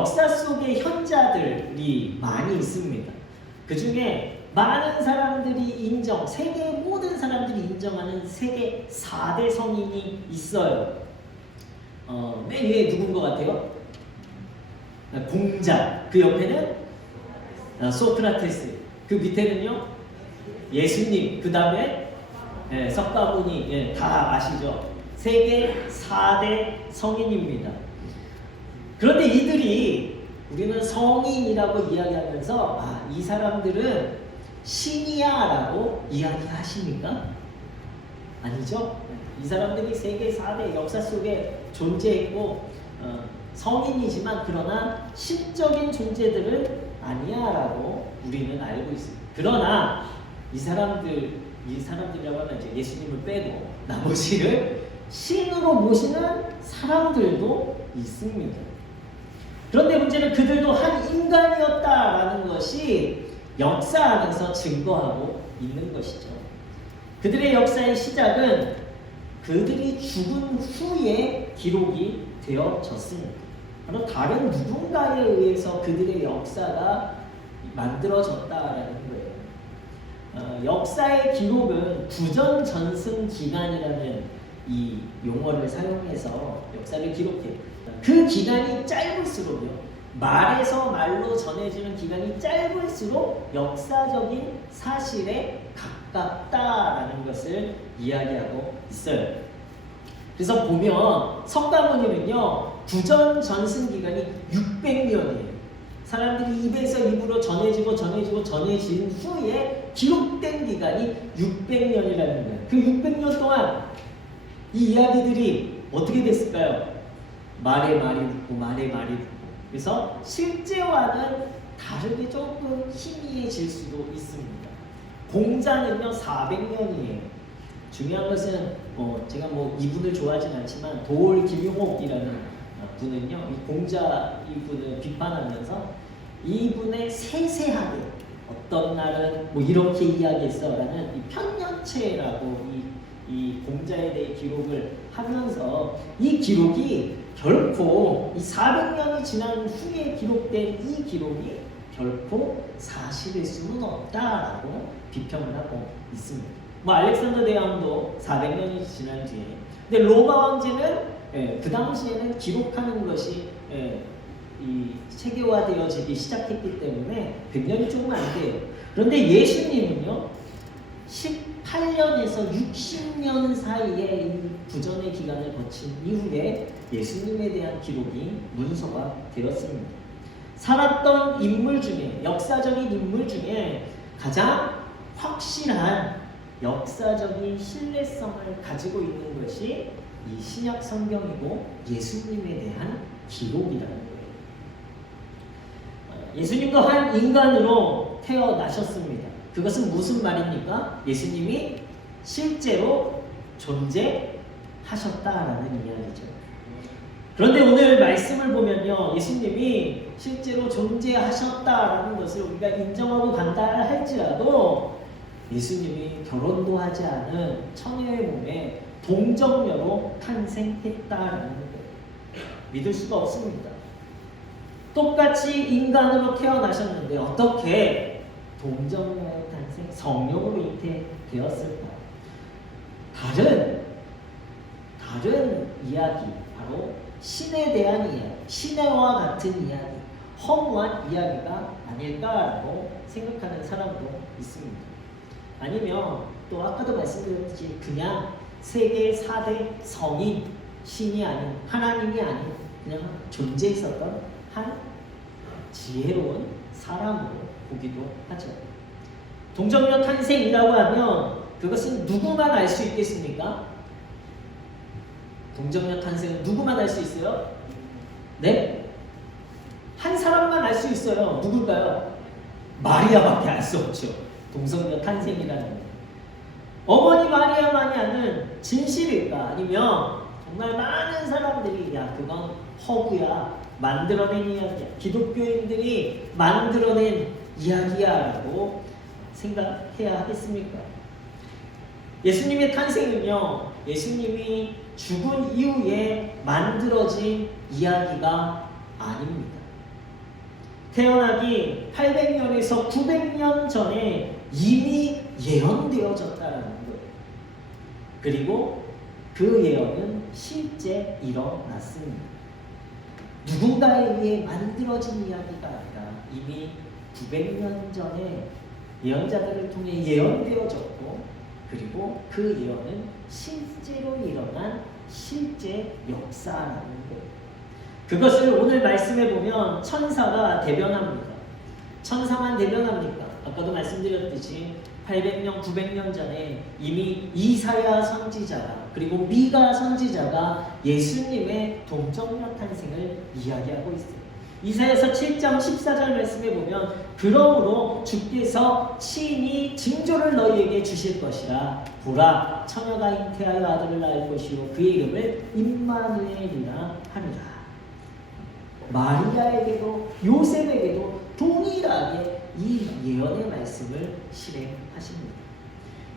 역사 속에 현자들이 많이 있습니다. 그 중에 많은 사람들이 세계 모든 사람들이 인정하는 세계 4대 성인이 있어요. 맨 위에 누군 것 같아요? 공자. 그 옆에는 소크라테스. 그 밑에는요? 예수님. 그 다음에 석가모니. 다 아시죠? 세계 4대 성인입니다. 그런데 이들이 우리는 성인이라고 이야기하면서 이 사람들은 신이야 라고 이야기하십니까? 아니죠? 이 사람들이 세계 4대 역사 속에 존재했고 성인이지만 그러나 신적인 존재들은 아니야 라고 우리는 알고 있습니다. 그러나 이 사람들이라고 하면 이제 예수님을 빼고 나머지를 신으로 모시는 사람들도 있습니다. 그런데 문제는 그들도 한 인간이었다라는 것이 역사 안에서 증거하고 있는 것이죠. 그들의 역사의 시작은 그들이 죽은 후에 기록이 되어졌습니다. 바로 다른 누군가에 의해서 그들의 역사가 만들어졌다라는 거예요. 역사의 기록은 부전전승 기간이라는 이 용어를 사용해서 역사를 기록해요. 그 기간이 짧을수록요, 말에서 말로 전해지는 기간이 짧을수록 역사적인 사실에 가깝다라는 것을 이야기하고 있어요. 그래서 보면 석가모니는요, 부전전승 기간이 600년이에요. 사람들이 입에서 입으로 전해진 후에 기록된 기간이 600년이라는 거예요. 그 600년 동안 이 이야기들이 어떻게 됐을까요? 말에 말이 붙고 그래서 실제와는 다르게 조금 희미해질 수도 있습니다. 공자는요 400년이에요. 중요한 것은 제가 이분을 좋아하진 않지만 도올 김용옥이라는 분은요, 이 공자 이분을 비판하면서 이분의 세세하게 어떤 날은 이렇게 이야기했어라는 이 편년체라고 이 공자에 대해 기록을 하면서 이 기록이 결코 이 400년이 지난 후에 기록된 이 기록이 결코 사실일 수는 없다라고 비평을 하고 있습니다. 알렉산더 대왕도 400년이 지난 뒤에, 근데 로마 황제는 그 당시에는 기록하는 것이 이 체계화되어지기 시작했기 때문에 100년이 조금 안 돼요. 그런데 예수님은요 18년에서 60년 사이에 이 부전의 기간을 거친 이후에 예수님에 대한 기록이 문서가 되었습니다. 살았던 인물 중에, 역사적인 인물 중에 가장 확실한 역사적인 신뢰성을 가지고 있는 것이 이 신약 성경이고 예수님에 대한 기록이라는 거예요. 예수님도 한 인간으로 태어나셨습니다. 그것은 무슨 말입니까? 예수님이 실제로 존재하셨다라는 이야기죠. 그런데 오늘 말씀을 보면요, 예수님이 실제로 존재하셨다라는 것을 우리가 인정하고 간다 할지라도 예수님이 결혼도 하지 않은 처녀의 몸에 동정녀로 탄생했다라는 거예요. 믿을 수가 없습니다. 똑같이 인간으로 태어나셨는데 어떻게 동정녀의 탄생, 성령으로 잉태되었을까? 다른 이야기, 바로 신에 대한 이야기, 신화와 같은 이야기, 허무한 이야기가 아닐까라고 생각하는 사람도 있습니다. 아니면 또 아까도 말씀드렸듯이 그냥 세계 4대 성인, 신이 아닌, 하나님이 아닌 그냥 존재 있었던 한 지혜로운 사람으로 보기도 하죠. 동정녀 탄생이라고 하면 그것은 누구만 알 수 있겠습니까? 동정녀 탄생은 누구만 알 수 있어요? 네? 한 사람만 알 수 있어요. 누굴까요? 마리아밖에 알 수 없죠. 동정녀 탄생이라는 거. 어머니 마리아만이 아는 진실일까? 아니면 정말 많은 사람들이 그건 허구야, 만들어낸 이야기야, 기독교인들이 만들어낸 이야기야 라고 생각해야 하겠습니까? 예수님의 탄생은요, 예수님이 죽은 이후에 만들어진 이야기가 아닙니다. 태어나기 800년에서 900년 전에 이미 예언되어졌다라는 거예요. 그리고 그 예언은 실제 일어났습니다. 누군가에 의해 만들어진 이야기가 아니라 이미 900년 전에 예언자들을 통해 예언되어졌고, 그리고 그 예언은 실제로 일어난 실제 역사라는 거예요. 그것을 오늘 말씀해 보면 천사가 대변합니다. 천사만 대변합니까? 아까도 말씀드렸듯이 800년, 900년 전에 이미 이사야 선지자가, 그리고 미가 선지자가 예수님의 동정녀 탄생을 이야기하고 있어요. 이사야서 7장 14절 말씀해 보면 그러므로 주께서 친히 징조를 너희에게 주실 것이라. 보라, 처녀가 잉태하여 아들을 낳을 것이요 그의 이름을 임마누엘이라 하니라. 마리아에게도 요셉에게도 동일하게 이 예언의 말씀을 실행하십니다.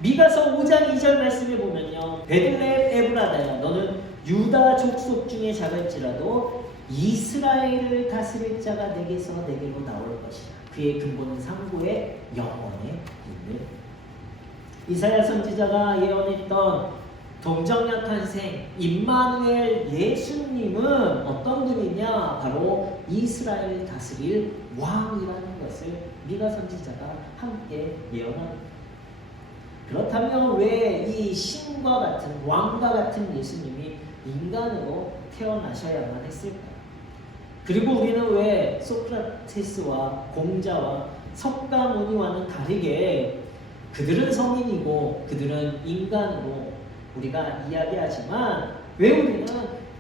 미가서 5장 2절 말씀에 보면요, 베들레헴 에브라다야, 너는 유다 족속 중에 작을지라도 이스라엘을 다스릴 자가 내게서 내게로 나올 것이라. 그의 근본은 상고의 영원에 있는. 이사야 선지자가 예언했던 동정녀 탄생 임마누엘 예수님은 어떤 분이냐? 바로 이스라엘을 다스릴 왕이라는 것을 미가 선지자가 함께 예언합니다. 그렇다면 왜 이 신과 같은, 왕과 같은 예수님이 인간으로 태어나셔야만 했을까요? 그리고 우리는 왜 소크라테스와 공자와 석가모니와는 다르게 그들은 성인이고 그들은 인간으로 우리가 이야기하지만 왜 우리는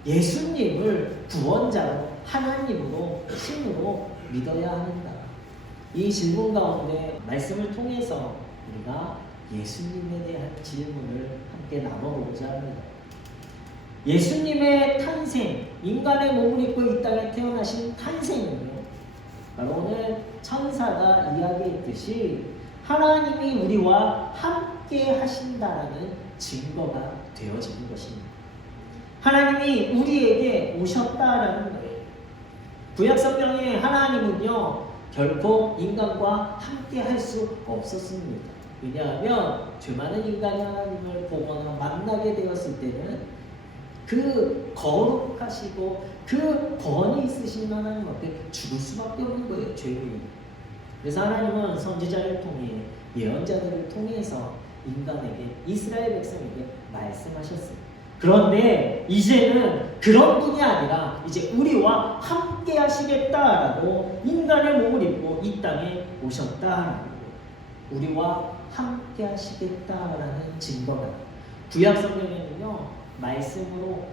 예수님을 구원자로, 하나님으로, 신으로 믿어야 하는가? 이 질문 가운데 말씀을 통해서 우리가 예수님에 대한 질문을 함께 나눠보고자 합니다. 예수님의 탄생, 인간의 몸을 입고 이 땅에 태어나신 탄생은요, 바로 오늘 천사가 이야기했듯이 하나님이 우리와 함께 하신다라는 증거가 되어지는 것입니다. 하나님이 우리에게 오셨다라는 거예요. 구약 성경에 하나님은요, 결코 인간과 함께 할 수 없었습니다. 왜냐하면 죄 많은 인간이 하나님을 보거나 만나게 되었을 때는 그 거룩하시고 그 권위 있으신 하나님 앞에 죽을 수밖에 없는 거예요, 죄인이. 그래서 하나님은 선지자를 통해, 예언자들을 통해서 인간에게, 이스라엘 백성에게 말씀하셨어요. 그런데 이제는 그런 분이 아니라 이제 우리와 함께 하시겠다라고 인간의 몸을 입고 이 땅에 오셨다라고, 우리와 함께 하시겠다라는 증거가 구약 성경에는요, 말씀으로,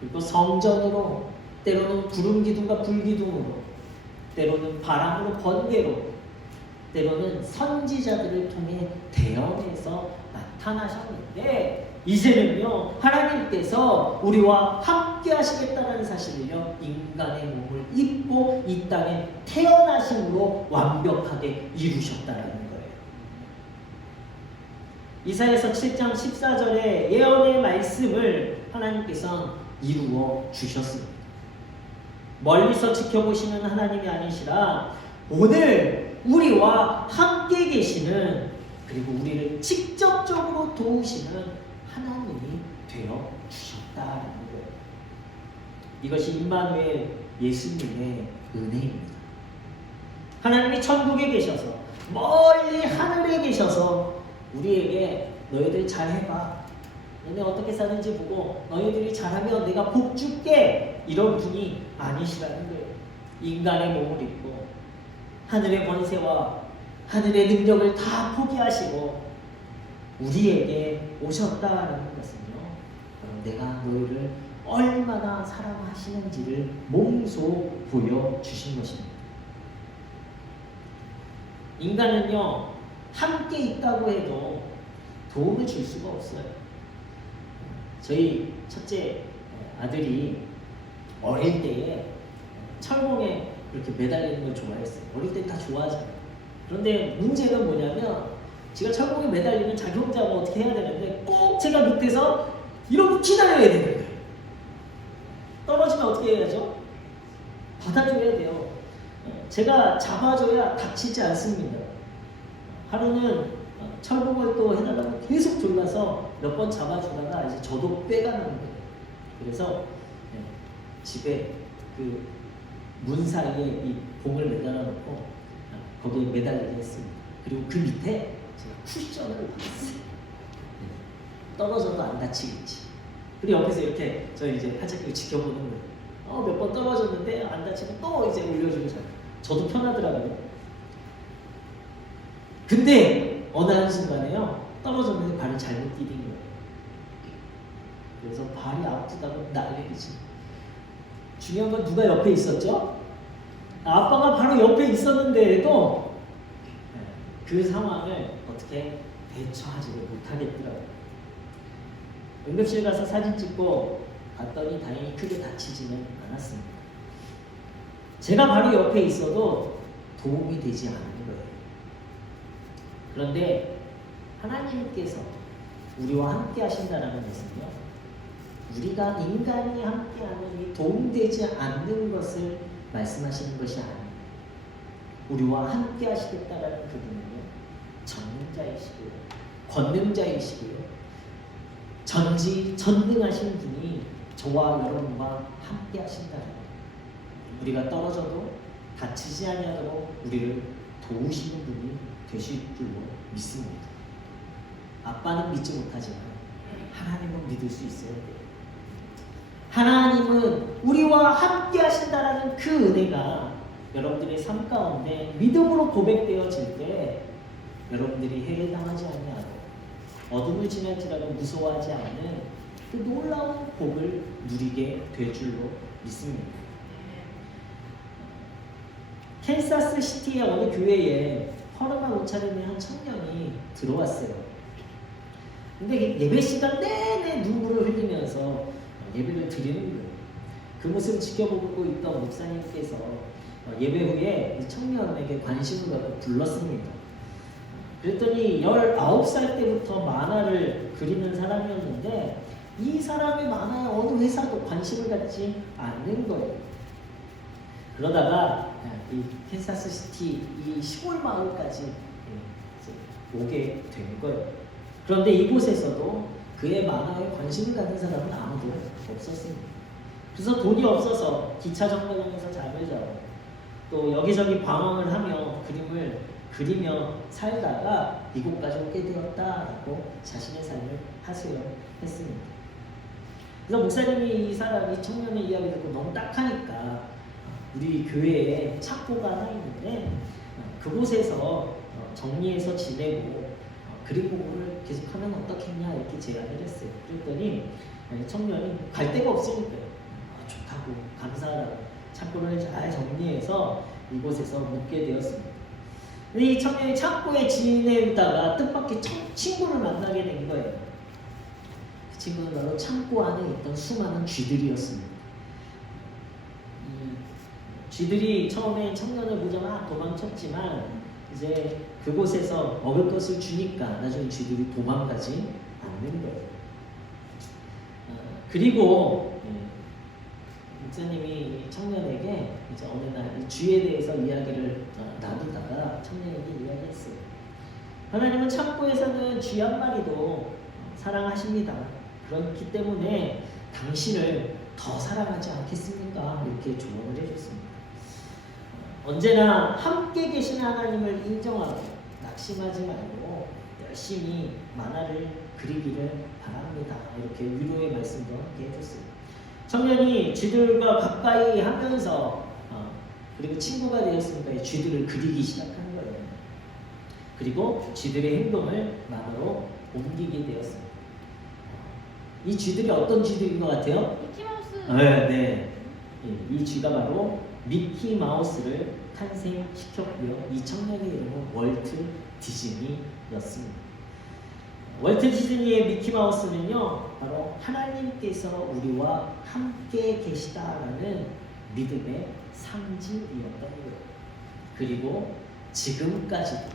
그리고 성전으로, 때로는 구름 기둥과 불 기둥으로, 때로는 바람으로, 번개로, 때로는 선지자들을 통해 대언해서 나타나셨는데, 이제는요, 하나님께서 우리와 함께 하시겠다는 사실을요, 인간의 몸을 입고 이 땅에 태어나심으로 완벽하게 이루셨다는 거예요. 이사야서 7장 14절의 예언의 말씀을 하나님께서는 이루어 주셨습니다. 멀리서 지켜보시는 하나님이 아니시라 오늘 우리와 함께 계시는, 그리고 우리를 직접적으로 도우시는 하나님이 되어 주셨다라는 거예요. 이것이 임마누엘 예수님의 은혜입니다. 하나님이 천국에 계셔서, 멀리 하늘에 계셔서 우리에게 너희들 잘해봐, 너네 어떻게 사는지 보고 너희들이 잘하면 내가 복 줄게, 이런 분이 아니시라는 거예요. 인간의 몸을 입고 하늘의 권세와 하늘의 능력을 다 포기하시고 우리에게 오셨다라는 것은요, 내가 너희를 얼마나 사랑하시는지를 몸소 보여주신 것입니다. 인간은요, 함께 있다고 해도 도움을 줄 수가 없어요. 저희 첫째 아들이 어릴 때에 철봉에 이렇게 매달리는 걸 좋아했어요. 어릴 때 다 좋아하잖아요. 그런데 문제는 뭐냐면 제가 철봉에 매달리면 자기 혼자 뭐 어떻게 해야 되는데 꼭 제가 밑에서 이러고 기다려야 되는 거예요. 떨어지면 어떻게 해야죠? 받아줘야 돼요. 제가 잡아줘야 다치지 않습니다. 하루는 철봉을 또 해달라고 계속 졸라서 몇 번 잡아주다가 이제 저도 빼가는 거예요. 그래서 집에 그 문 사이에 이 봉을 매달아 놓고 거기에 매달리게 했습니다. 그리고 그 밑에 제가 쿠션을 박았어요. 떨어져도 안 다치겠지. 그리고 옆에서 이렇게 저희 이제 팔짝끼리 지켜보는 거예요. 몇 번 떨어졌는데 안 다치고 또 이제 올려주고 저도 편하더라고요. 근데 어느 한순간에요, 떨어졌는데 발을 잘못 디딘 거예요. 그래서 발이 아프다고 난리지. 중요한 건 누가 옆에 있었죠? 아빠가 바로 옆에 있었는데도 그 상황을 어떻게 대처하지를 못하겠더라고요. 응급실 가서 사진 찍고 갔더니 다행히 크게 다치지는 않았습니다. 제가 바로 옆에 있어도 도움이 되지 않는 거예요. 그런데 하나님께서 우리와 함께 하신다는 것은요, 우리가 인간이 함께하는 이 도움되지 않는 것을 말씀하시는 것이 아닙니다. 우리와 함께 하시겠다라는 그분은요, 전능자이시고요, 권능자이시고요, 전능하신 분이 저와 여러분과 함께 하신다는 것. 우리가 떨어져도 다치지 아니하도록 우리를 도우시는 분이 되실 줄로 믿습니다. 아빠는 믿지 못하지만 하나님은 믿을 수 있어야 돼요. 하나님은 우리와 함께 하신다라는 그 은혜가 여러분들의 삶 가운데 믿음으로 고백되어질 때 여러분들이 해를 당하지 아니하고 어둠을 지날지라도 무서워하지 않는 그 놀라운 복을 누리게 될 줄로 믿습니다. 캔사스 시티의 어느 교회에 허름한 옷차림의 한 청년이 들어왔어요. 근데 예배 시간 내내 눈물을 흘리면서 예배를 드리는 거예요. 그 모습을 지켜보고 있던 목사님께서 예배 후에 이 청년에게 관심을 갖고 불렀습니다. 그랬더니 19살 때부터 만화를 그리는 사람이었는데 이 사람의 만화에 어느 회사도 관심을 갖지 않는 거예요. 그러다가 이 캔사스 시티 이 시골 마을까지 오게 된 거예요. 그런데 이곳에서도 그의 만화에 관심을 갖는 사람은 아무도 없었습니다. 그래서 돈이 없어서 기차 정거장에서 잠을 자고 또 여기저기 방황을 하며 그림을 그리며 살다가 이곳까지 오게 되었다라고 자신의 삶을 하소연했습니다. 그래서 목사님이 이 청년의 이야기 듣고 너무 딱하니까 우리 교회에 창고가 하나 있는데 그곳에서 정리해서 지내고 그림 공부를 계속하면 어떻겠냐 이렇게 제안을 했어요. 그랬더니 청년이 갈 데가 없으니까요. 좋다고 감사하다고 창고를 잘 정리해서 이곳에서 묵게 되었습니다. 이 청년이 창고에 지내다가 뜻밖의 친구를 만나게 된 거예요. 그 친구는 바로 창고 안에 있던 수많은 쥐들이었습니다. 쥐들이 처음에 청년을 보자마자 도망쳤지만 이제 그곳에서 먹을 것을 주니까 나중에 쥐들이 도망가지 않는 거예요. 그리고 목사님이 청년에게 이제 어느 날 이 쥐에 대해서 이야기를 나누다가 청년에게 이야기했어요. 하나님은 창고에서는 쥐 한 마리도 사랑하십니다. 그렇기 때문에 당신을 더 사랑하지 않겠습니까? 이렇게 조언을 해줬습니다. 언제나 함께 계신 하나님을 인정하고 낙심하지 말고 열심히 만화를 그리기를 바랍니다. 이렇게 위로의 말씀도 함께 해줬어요. 청년이 쥐들과 가까이 하면서 그리고 친구가 되었으니까 쥐들을 그리기 시작한 거예요. 그리고 쥐들의 행동을 만화로 옮기게 되었습니다. 이 쥐들이 어떤 쥐들인 것 같아요? 미키마우스. 네. 이 쥐가 바로 미키마우스를 탄생시켰고요. 이 청년의 이름은 월트 디즈니였습니다. 월트 디즈니의 미키마우스는요, 바로 하나님께서 우리와 함께 계시다라는 믿음의 상징이었던 거예요. 그리고 지금까지도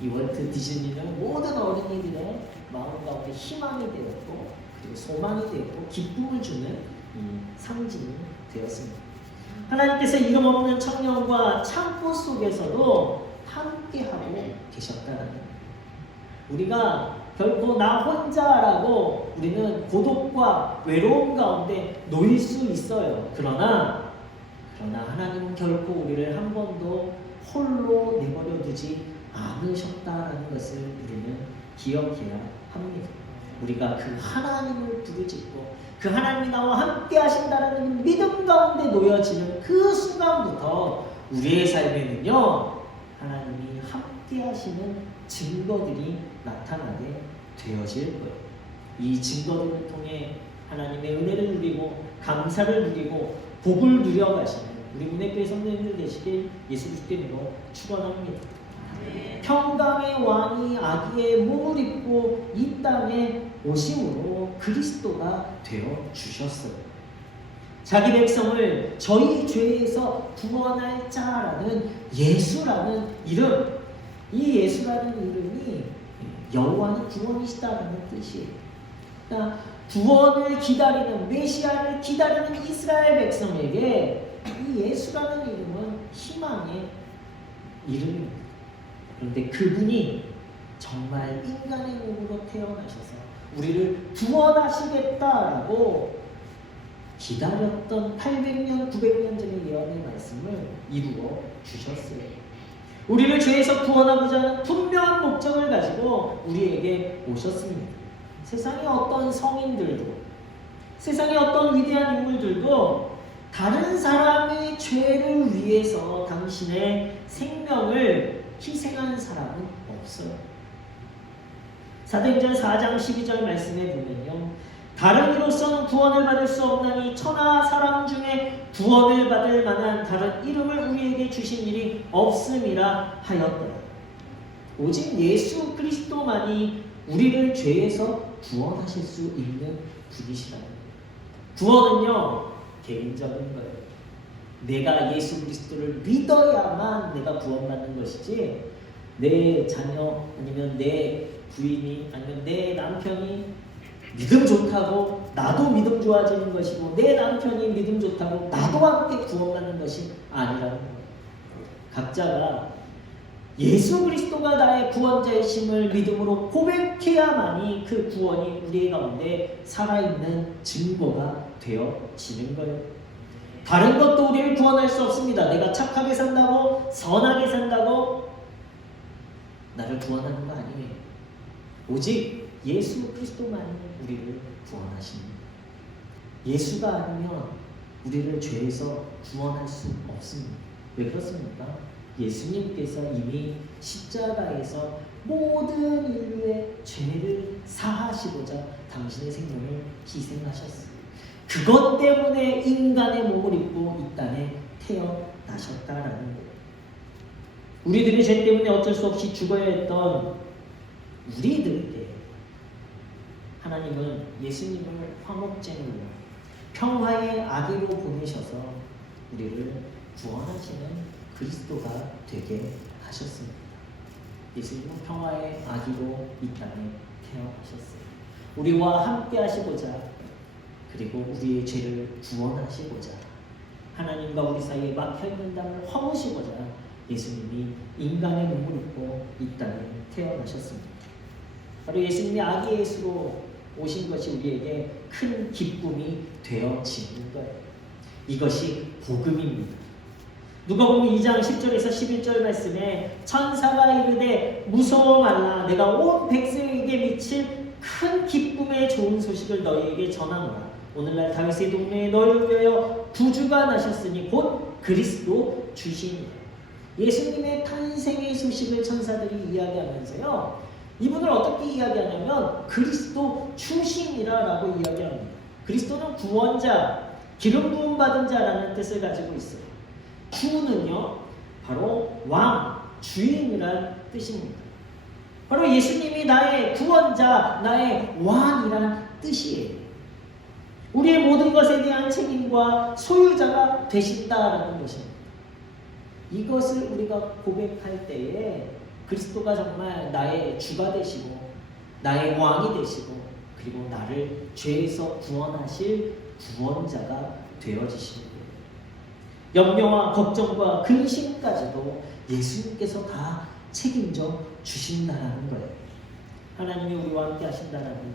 이 월트 디즈니는 모든 어린이들의 마음 가운데 희망이 되었고, 그리고 소망이 되었고, 기쁨을 주는 이 상징이 되었습니다. 하나님께서 이름 없는 청년과 창고 속에서도 함께하고 계셨다는 거예요. 우리가 결코 나 혼자라고 우리는 고독과 외로움 가운데 놓일 수 있어요. 그러나 하나님은 결코 우리를 한 번도 홀로 내버려 두지 않으셨다라는 것을 우리는 기억해야 합니다. 우리가 그 하나님을 부르짖고 그 하나님이 나와 함께 하신다는 믿음 가운데 놓여지는 그 순간부터 우리의 삶에는요, 하나님이 함께 하시는 증거들이 나타나게 되어질 거예요. 이 증거들을 통해 하나님의 은혜를 누리고 감사를 누리고 복을 누려가시는 우리 문예교회 성도님들 되시길 예수 그리스도 이름으로 축원합니다. 평강의 왕이 아기의 몸을 입고 이 땅에 오심으로 그리스도가 되어 주셨어요. 자기 백성을 저희 죄에서 구원할 자라는 예수라는 이름, 이 예수라는 이름이 여호와는 구원이시다라는 뜻이에요. 그러니까 구원을 기다리는, 메시아를 기다리는 이스라엘 백성에게 이 예수라는 이름은 희망의 이름입니다. 그런데 그분이 정말 인간의 몸으로 태어나셔서 우리를 구원하시겠다라고 기다렸던 800년, 900년 전의 예언의 말씀을 이루어 주셨어요. 우리를 죄에서 구원하고자 하는 분명한 목적을 가지고 우리에게 오셨습니다. 세상의 어떤 성인들도, 세상의 어떤 위대한 인물들도 다른 사람의 죄를 위해서 당신의 생명을 희생하는 사람은 없어요. 사도행전 4장 12절 말씀에 보면요, 다른 이로서는 구원을 받을 수 없나니 천하 사람 중에 구원을 받을 만한 다른 이름을 우리에게 주신 일이 없음이라 하였더라. 오직 예수 그리스도만이 우리를 죄에서 구원하실 수 있는 분이시다. 구원은요, 개인적인 거예요. 내가 예수 그리스도를 믿어야만 내가 구원받는 것이지, 내 자녀 아니면 내 부인이 아니면 내 남편이 믿음 좋다고 나도 믿음 좋아지는 것이고, 내 남편이 믿음 좋다고 나도 함께 구원받는 것이 아니라는 거예요. 각자가 예수 그리스도가 나의 구원자이심을 믿음으로 고백해야만이 그 구원이 우리 가운데 살아있는 증거가 되어지는 거예요. 다른 것도 우리를 구원할 수 없습니다. 내가 착하게 산다고, 선하게 산다고 나를 구원하는 거 아니에요. 오직 예수 그리스도만이 우리를 구원하십니다. 예수가 아니면 우리를 죄에서 구원할 수 없습니다. 왜 그렇습니까? 예수님께서 이미 십자가에서 모든 인류의 죄를 사하시고자 당신의 생명을 희생하셨습니다. 그것 때문에 인간의 몸을 입고 이 땅에 태어나셨다라는 거예요. 우리들의 죄 때문에 어쩔 수 없이 죽어야 했던 우리들에게 하나님은 예수님을 화목제물로 평화의 아기로 보내셔서 우리를 구원하시는 그리스도가 되게 하셨습니다. 예수님은 평화의 아기로 이 땅에 태어나셨어요. 우리와 함께 하시고자, 그리고 우리의 죄를 구원하시고자, 하나님과 우리 사이에 막혀있는 땅을 허무시고자 예수님이 인간의 몸을 입고 이 땅에 태어나셨습니다. 바로 예수님이 아기 예수로 오신 것이 우리에게 큰 기쁨이 되어지는 거예요. 이것이 복음입니다. 누가복음 2장 10절에서 11절 말씀에 천사가 이르되 무서워 말라, 내가 온 백성에게 미칠 큰 기쁨의 좋은 소식을 너희에게 전하노라. 오늘날 다윗의 동네에 너희를 위하여 구주가 나셨으니 곧 그리스도 주시니라. 예수님의 탄생의 소식을 천사들이 이야기하면서요, 이분을 어떻게 이야기하냐면 그리스도 주시니라라고 이야기합니다. 그리스도는 구원자, 기름 부음 받은 자라는 뜻을 가지고 있어요. 주는요, 바로 왕, 주인이란 뜻입니다. 바로 예수님이 나의 구원자, 나의 왕이란 뜻이에요. 우리의 모든 것에 대한 책임과 소유자가 되신다라는 것입니다. 이것을 우리가 고백할 때에 그리스도가 정말 나의 주가 되시고 나의 왕이 되시고 그리고 나를 죄에서 구원하실 구원자가 되어지시는 거예요. 염려와 걱정과 근심까지도 예수님께서 다 책임져 주신다는 거예요. 하나님이 우리와 함께 하신다는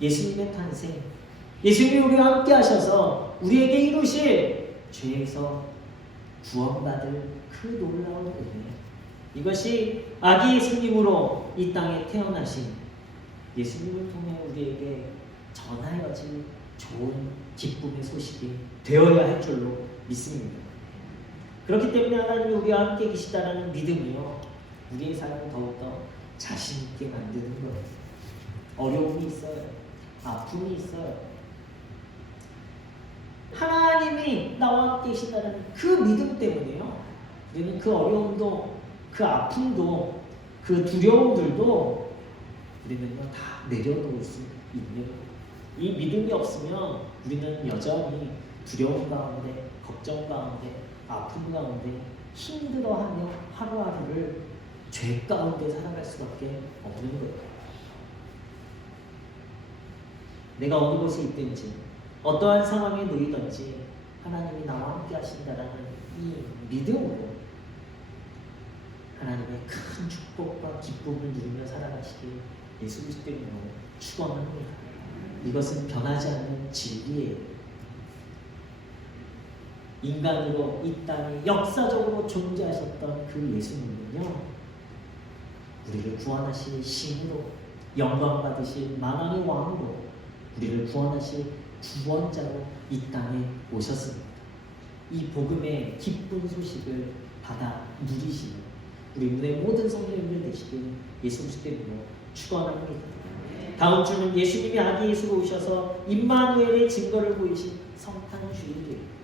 예수님의 탄생, 예수님이 우리와 함께 하셔서 우리에게 이루실 죄에서 구원받을 그 놀라운 은혜, 이것이 아기 예수님으로 이 땅에 태어나신 예수님을 통해 우리에게 전하여질 좋은 기쁨의 소식이 되어야 할 줄로 믿습니다. 그렇기 때문에 하나님이 우리와 함께 계시다라는 믿음이요, 우리의 삶을 더욱더 자신 있게 만드는 거예요. 어려움이 있어요. 아픔이 있어요. 하나님이 나와 함께 계시다는 그 믿음 때문에요, 우리는 그 어려움도, 그 아픔도, 그 두려움들도 우리는요 다 내려놓을 수 있는 거예요. 이 믿음이 없으면 우리는 여전히 두려움 가운데, 걱정 가운데, 아픔 가운데 힘들어하며 하루하루를 죄 가운데 살아갈 수밖에 없는 거예요. 내가 어느 곳에 있든지 어떠한 상황에 놓이든지 하나님이 나와 함께 하신다라는 이 믿음으로 하나님의 큰 축복과 기쁨을 누리며 살아가시길 예수 그리스도 이름으로 축원합니다. 이것은 변하지 않는 진리예요. 인간으로 이 땅에 역사적으로 존재하셨던 그 예수님은요, 우리를 구원하실 신으로, 영광 받으실 만왕의 왕으로 우리를 구원하실 구원자로 이 땅에 오셨습니다. 이 복음의 기쁜 소식을 받아 누리시는 우리 문의 모든 성도님들 되시길 예수 그리스도 이름으로 축원합니다. 다음 주는 예수님이 아기 예수로 오셔서 임마누엘의 증거를 보이신 성탄 주일이에요.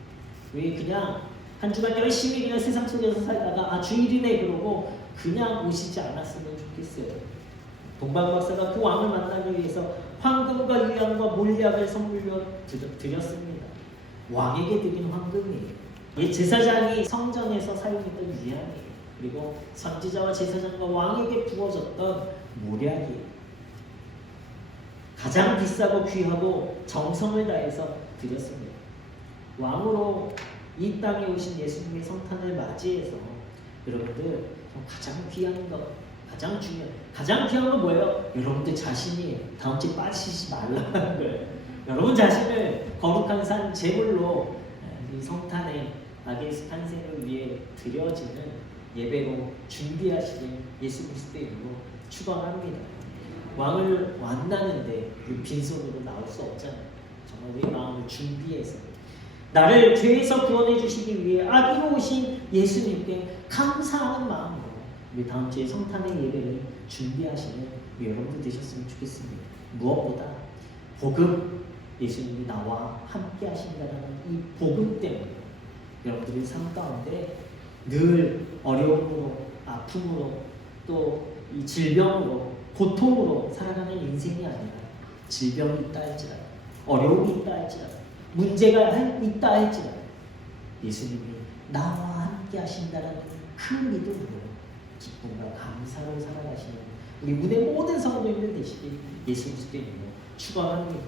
왜 그냥 한 주간 열심히 그냥 세상 속에서 살다가 주일이네 그러고 그냥 오시지 않았으면 좋겠어요. 동방 박사가 그 왕을 만나기 위해서 황금과 유향과 몰약을 선물로 드렸습니다. 왕에게 드린 황금이에요. 이 제사장이 성전에서 사용했던 유향이에요. 그리고 선지자와 제사장과 왕에게 부어졌던 몰약이에요. 가장 비싸고 귀하고 정성을 다해서 드렸습니다. 왕으로 이 땅에 오신 예수님의 성탄을 맞이해서 여러분들 가장 귀한 것, 가장 귀한 건 뭐예요? 여러분들 자신이 다음 주에 빠지시지 말라는 거예요. 여러분 자신을 거룩한 산 제물로 이 성탄의 아기 예수 탄생을 위해 드려지는 예배로 준비하시는 예수 그리스도의 이름으로 축원합니다. 왕을 만나는데 빈손으로 나올 수 없잖아요. 정말 우리 마음을 준비해서 나를 죄에서 구원해 주시기 위해 아기로 오신 예수님께 감사하는 마음으로 우리 다음 주에 성탄의 예배를 준비하시는 여러분들 되셨으면 좋겠습니다. 무엇보다 복음, 예수님이 나와 함께 하신다는 이 복음 때문에 여러분들의 삶 가운데 늘 어려움으로, 아픔으로, 또 이 질병으로, 고통으로 살아가는 인생이 아니라 질병이 있다 할지라도, 어려움이 있다 할지라도, 문제가 있다 할지라도 예수님이 나와 함께 하신다는 그 믿음으로 기쁨과 감사로 살아가시는 우리 문의 모든 성도님들 되시길 예수 그리스도의 이름으로 축원합니다.